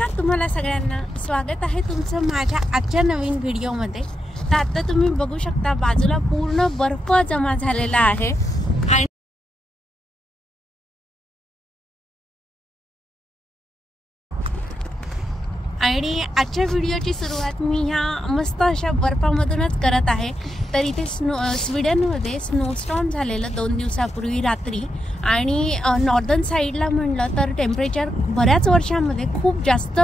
नमस्कार तुम्हाला सगळ्यांना, स्वागत आहे तुमचं माझ्या आजच्या नवीन व्हिडिओमध्ये। तर आता तुम्ही बघू शकता बाजूला पूर्ण बर्फ जमा झालेला आहे आणि आजच्या व्हिडिओची सुरुवात मी ह्या मस्त अशा बर्फामधूनच करत आहे। तर इथे स्वीडनमध्ये स्नोस्टॉर्म झालेलं 2 दिवसापूर्वी रात्री आणि नॉर्दर्न साईडला म्हणलं तर टेम्परेचर बऱ्याच वर्षांमध्ये खूप जास्त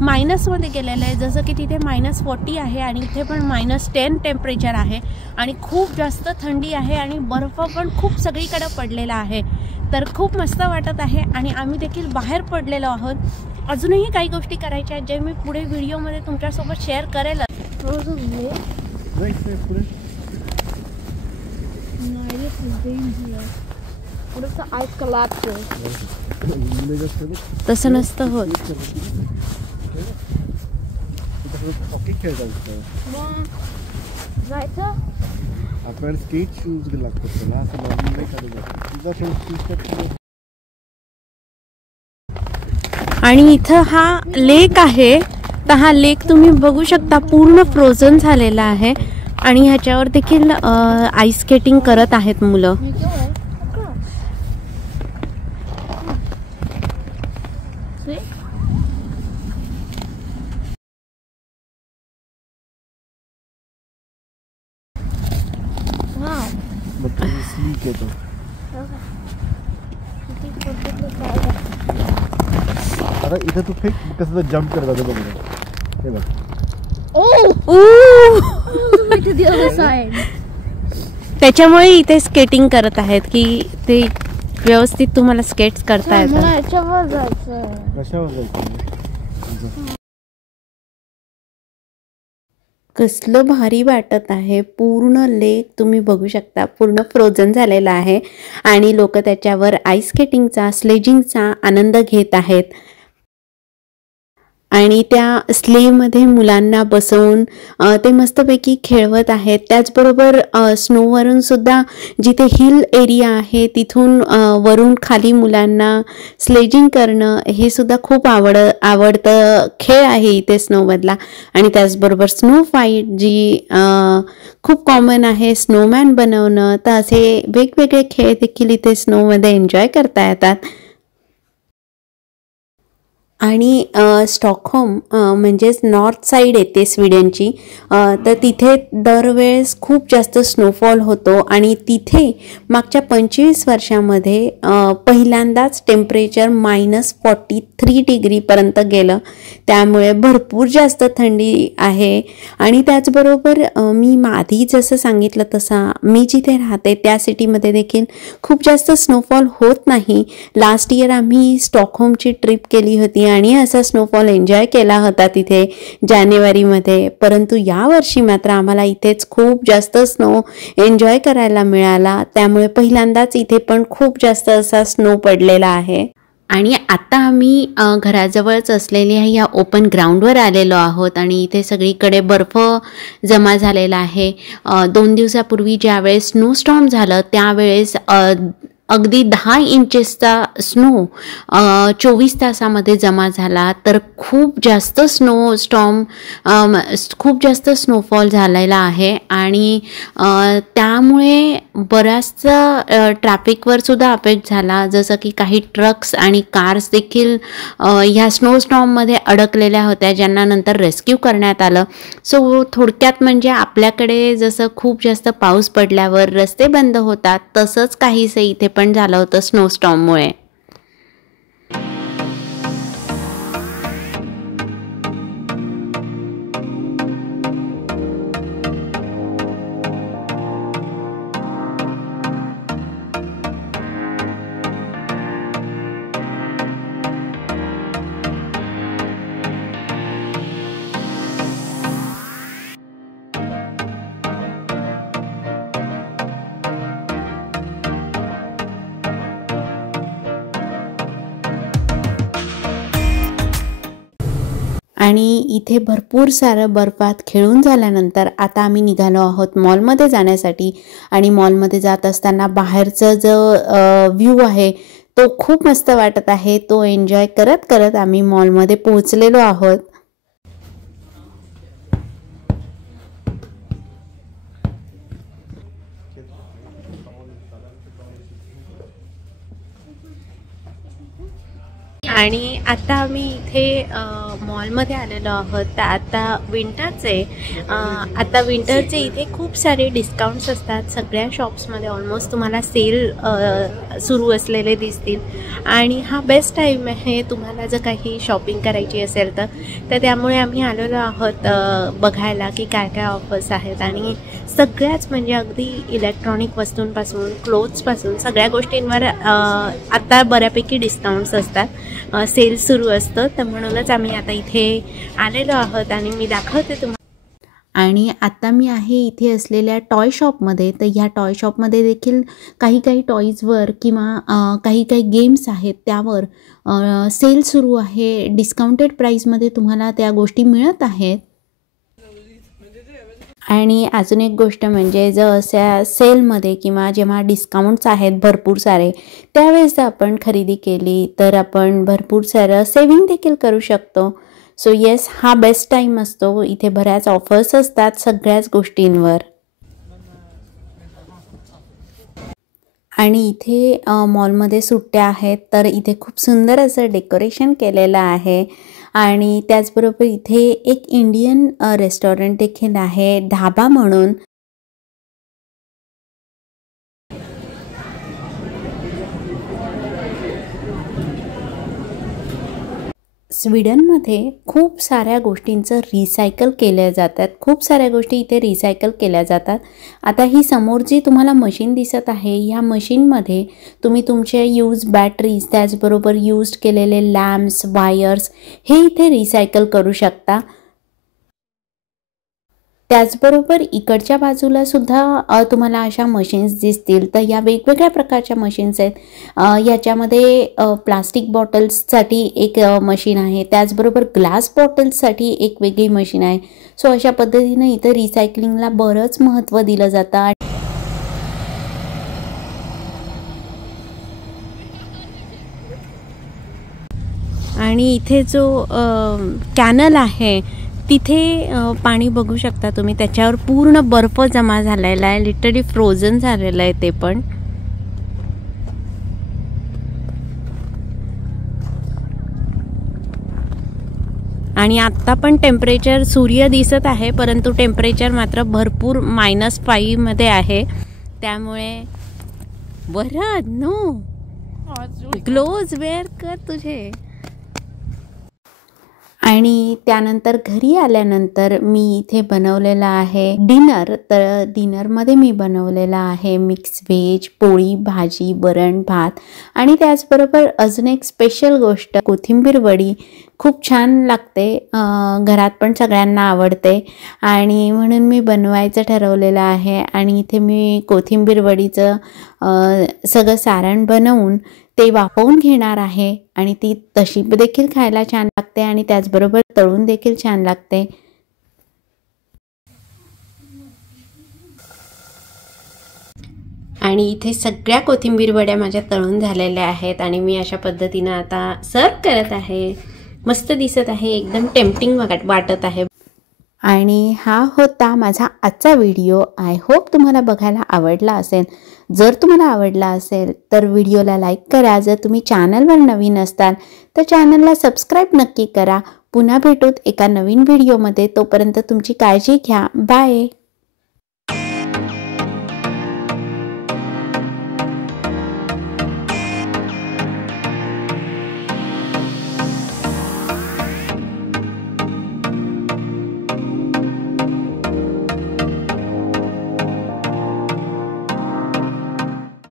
मायनसमध्ये गेलेलं आहे, जसं की तिथे -40 आहे आणि इथे पण -10 टेम्परेचर आहे आणि खूप जास्त थंडी आहे आणि बर्फ पण खूप सगळीकडे पडलेला आहे। तर खूप मस्त वाटत आहे आणि आम्ही देखील बाहेर पडलेलो आहोत। अजूनही काही गोष्टी करायच्या आहेत जे मी पुढे व्हिडिओमध्ये तुमच्यासोबत शेअर करेल। तसं नसतं होत। आपण स्केट शूज लागतात त्याला, असं नॉर्मल नाही करायचं। आणि इथं हा लेक आहे, तर हा लेक तुम्ही बघू शकता पूर्ण फ्रोझन झालेला आहे आणि ह्याच्यावर देखील आईस स्केटिंग करत आहेत मुलं। आता इथे तू फेक कसं जंप करत होता बघ, हे बघ। त्याच्यामुळे इथे स्केटिंग करत आहेत की ते व्यवस्थित तुम्हाला स्केट्स करता येतात। कशावर जायचं? कसलं भारी वाटत आहे। पूर्ण लेक तुम्ही बघू शकता पूर्ण फ्रोझन झालेला आहे आणि लोक त्याच्यावर आईस स्केटिंगचा स्लेजिंगचा आनंद घेत आहेत आणि त्या स्लेमध्ये मुलांना बसवून ते मस्तपैकी खेळवत आहेत। त्याचबरोबर स्नोवरून सुद्धा जिथे हिल एरिया आहे तिथून वरून खाली मुलांना स्लेजिंग करणं हे सुद्धा खूप आवडतं खेळ आहे इथे स्नोमधला। आणि त्याचबरोबर स्नो फाईट जी खूप कॉमन आहे, स्नोमॅन बनवणं, तर असे वेगवेगळे खेळ देखील इथे स्नोमध्ये एन्जॉय करता येतात। आणि स्टॉकहोम म्हणजेच नॉर्थ साईड येते स्वीडनची, तर तिथे दरवेळेस खूप जास्त स्नोफॉल होतो आणि तिथे मागच्या 25 वर्षामध्ये पहिल्यांदाच टेम्परेचर -43 डिग्रीपर्यंत गेलं। त्यामुळे भरपूर जास्त थंडी आहे आणि त्याचबरोबर मी आधी जसं सांगितलं तसा मी जिथे राहते त्या सिटीमध्ये देखील खूप जास्त स्नोफॉल होत नाही। लास्ट इयर आम्ही स्टॉकहोमची ट्रिप केली होती आणि असा स्नोफॉल एन्जॉय केला होता तिथे जानेवारीमध्ये, परंतु यावर्षी मात्र आम्हाला इथेच खूप जास्त स्नो एन्जॉय करायला मिळाला। त्यामुळे पहिल्यांदाच इथे पण खूप जास्त असा स्नो पडलेला आहे। आणि आता आम्ही घराजवळच असलेल्या या ओपन ग्राउंडवर आलेलो आहोत आणि इथे सगळीकडे बर्फ जमा झालेला आहे। 2 दिवसापूर्वी ज्यावेळेस स्नोस्टॉर्म झालं त्यावेळेस अगदी 10 इंचेसचा स्नो 24 तासामध्ये जमा झाला। तर खूप जास्त खूप जास्त स्नोफॉल झालेला आहे आणि त्यामुळे बऱ्याचसा ट्रॅफिकवर सुद्धा अफेक्ट झाला, जसं की काही ट्रक्स आणि कार्स देखील ह्या स्नोस्टॉर्ममध्ये अडकलेल्या होत्या, ज्यांना नंतर रेस्क्यू करण्यात आलं। सो थोडक्यात म्हणजे आपल्याकडे जसं खूप जास्त पाऊस पडल्यावर रस्ते बंद होतात, तसंच काहीसं इथे पण झालं होतं स्नोस्टॉर्ममुळे। आणि इथे भरपूर सारं बर्फात खेळून झाल्यानंतर आता आम्ही निघालो आहोत मॉलमध्ये जाण्यासाठी। आणि मॉलमध्ये जात असताना बाहेरचं जो व्ह्यू आहे तो खूप मस्त वाटत आहे. तो एन्जॉय करत करत आम्ही मॉलमध्ये पोहोचलेलो आहोत. आणि आता आम्ही इथे मॉलमध्ये आलेलो आहोत. तर आता विंटरचे इथे खूप सारे डिस्काउंट्स असतात. सगळ्या शॉप्समध्ये ऑलमोस्ट तुम्हाला सेल सुरू असलेले दिसतील आणि हा बेस्ट टाईम आहे तुम्हाला जर काही शॉपिंग करायची असेल तर त्यामुळे आम्ही आलेलो आहोत बघायला की काय काय ऑफर्स आहेत. आणि सगळ्याच म्हणजे अगदी इलेक्ट्रॉनिक वस्तूंपासून क्लोथ्सपासून सगळ्या गोष्टींवर आता बऱ्यापैकी डिस्काउंट्स असतात. सेल सुरू असतं. तर म्हणूनच आम्ही आता इथे आलेलो आहोत आणि मी दाखवते तुम्हाला. आणि आता मी आहे इथे असलेल्या टॉय शॉपमध्ये. तर ह्या टॉय शॉपमध्ये देखील काही टॉईजवर किंवा काही गेम्स आहेत त्यावर सेल सुरू आहे. डिस्काउंटेड प्राईसमध्ये तुम्हाला त्या गोष्टी मिळत आहेत. आणि अजून एक गोष्ट म्हणजे जर अशा सेलमध्ये किंवा जेव्हा डिस्काउंट्स आहेत भरपूर सारे त्यावेळेस आपण खरेदी केली तर आपण भरपूर सारं सेविंग देखील करू शकतो. सो येस, हा बेस्ट टाईम असतो. इथे बऱ्याच ऑफर्स असतात सगळ्याच गोष्टींवर. आणि इथे मॉलमध्ये सुट्ट्या आहेत तर इथे खूप सुंदर असं डेकोरेशन केलेलं आहे. आणि त्याचबरोबर इथे एक इंडियन रेस्टॉरंट देखील आहे, ढाबा म्हणून. स्वीडनमध्ये खूप साऱ्या गोष्टींचं रिसायकल केल्या जातात. खूप साऱ्या गोष्टी इथे रिसायकल केल्या जातात. आता ही समोर जी तुम्हाला मशीन दिसत आहे ह्या मशीनमध्ये तुम्ही तुमचे यूज बॅटरीज त्याचबरोबर यूज केलेले लॅम्प्स वायर्स हे इथे रिसायकल करू शकता. त्याचबरोबर इकडच्या बाजूला सुद्धा तुम्हाला अशा मशीन्स दिसतील. तर या वेगवेगळ्या प्रकारच्या मशीन्स आहेत. याच्यामध्ये प्लास्टिक बॉटल्ससाठी एक मशीन आहे. त्याचबरोबर ग्लास बॉटल्ससाठी एक वेगळी मशीन आहे. सो अशा पद्धतीने इथं रिसायकलिंगला बरंच महत्त्व दिलं जातं. आणि इथे जो कॅनल आहे तिथे पाणी बघू शकता तुम्ही. त्याच्यावर पूर्ण बर्फ जमा झालेला आहे. लिटरली फ्रोझन झालेलं आहे ते पण. आणि आत्ता पण टेम्परेचर सूर्य दिसत आहे परंतु टेम्परेचर मात्र भरपूर -5 मध्ये आहे. त्यामुळे बरं नो ग्लोव्ज वेअर कर तुझे. आणि त्यानंतर घरी आल्यानंतर मी इथे बनवलेला आहे डिनर. तर डिनरमध्ये मी बनवलेला आहे मिक्स व्हेज, पोळी भाजी, वरण भात आणि त्याचबरोबर अजून एक स्पेशल गोष्ट कोथिंबीर वडी. खूप छान लागते. घरात पण सगळ्यांना आवडते आणि म्हणून मी बनवायचं ठरवलेलं आहे. आणि इथे मी कोथिंबीर वडीचं सगळं सारण बनवून ते वाफवून घेणार आहे. आणि ती तशी देखील खायला छान लागते आणि त्याचबरोबर तळून देखील छान लागते. आणि इथे सगळ्या कोथिंबीर वड्या माझ्या तळून झालेल्या आहेत आणि मी अशा पद्धतीनं आता सर्व करत आहे. मस्त दिसत आहे, एकदम टेम्पटिंग वाटत आहे. आणि हा होता माझा आजचा व्हिडिओ. आय होप तुम्हाला बघायला आवडला असेल. जर तुम्हाला आवडला असेल तर व्हिडिओला लाईक करा. जर तुम्ही चॅनलवर नवीन असाल तर चॅनलला सबस्क्राईब नक्की करा. पुन्हा भेटूत एका नवीन व्हिडिओमध्ये. तोपर्यंत तुमची काळजी घ्या. बाय.